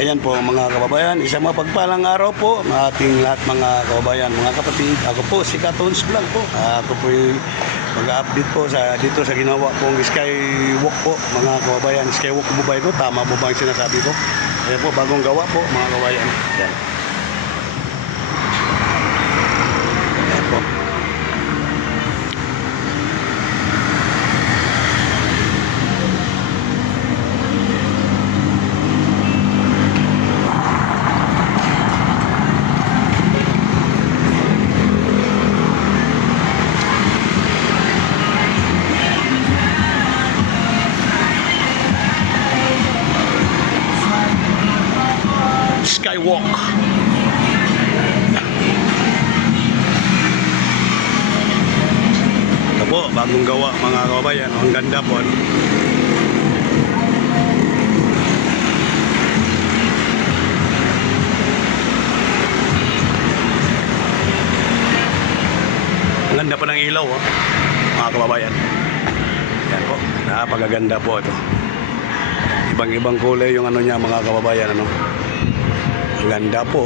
Ayan po mga kababayan, isang mapagpalang araw po ng ating lahat mga kababayan, mga kapatid. Ako po si Katons Vlog po. Ako po mag-update po dito sa ginawa pong skywalk po mga kababayan. Skywalk po ba ito? Tama po ba ang sinasabi ko? Ayan po, bagong gawa po mga kababayan. Ayan. Ayan po. Skywalk. Ito po, bagong gawa mga kababayan. Ang ganda po. Ano? Ang ganda po ng ilaw, oh, mga kababayan. Yan po, napakaganda po ito. Ibang-ibang kulay yung ano niya mga kababayan. Ano? Ang ganda po.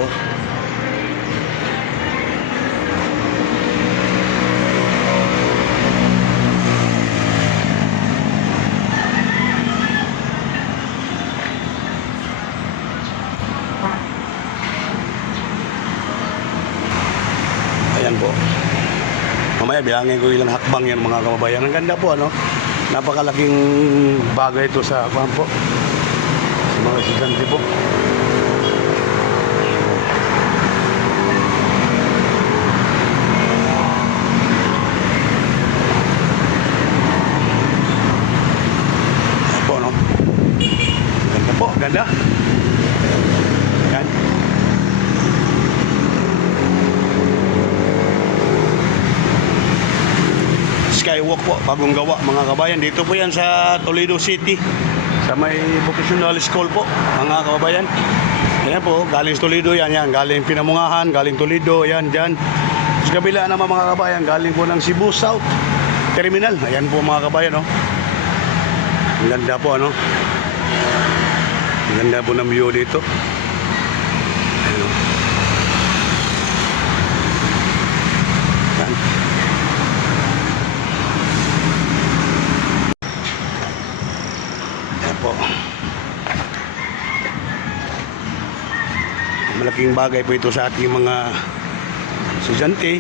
Ayan po. Mamaya bilangin ko ilang hakbang yan mga kababayan. Ang ganda po, ano? Napakalaking bagay ito sa kampo. Sa mga estudyante po. Ganda. Yan. Skywalk po, bagong gawa mga kabayan. Dito po yan sa Toledo City. Sa may vocational school po, mga kababayan. Yan po, galing Toledo yan. Galing Pinamungahan, galing Toledo, yan, dyan. Sa kabila naman mga kabayan, galing po ng Cebu South Terminal. Ayan po mga kabayan, oh. Ang ganda po, ano. Ang ganda po ng view dito. Ayan. Yan. Ayan po. Malaking bagay po ito sa ating mga estudyante.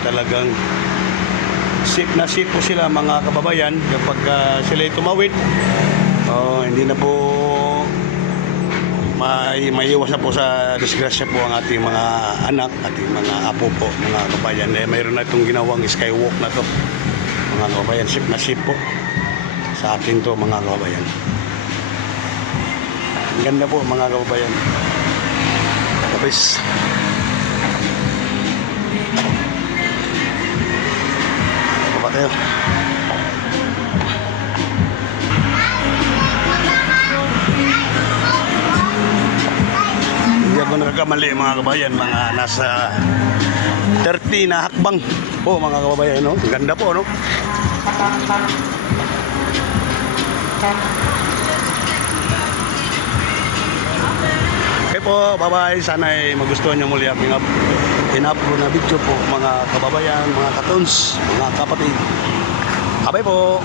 Talagang safe na safe po sila mga kababayan kapag sila tumawid. Hindi na po maiiwas na po sa disgrasya po ang ating mga anak, ating mga apo po, mga kabayan. Mayroon na itong ginawang skywalk na to mga kabayan. Safe na safe po sa atin to mga kabayan. Ang ganda po mga kabayan. Tapos ano pa tayo? Kung nagkamali mga kabayan, mga nasa 30 na hakbang po mga kababayan, no? Ganda po, no? Okay po, bye-bye. Sana ay magustuhan nyo muli aking in-upload na video po mga kababayan, mga katons, mga kapatid. Bye-bye po.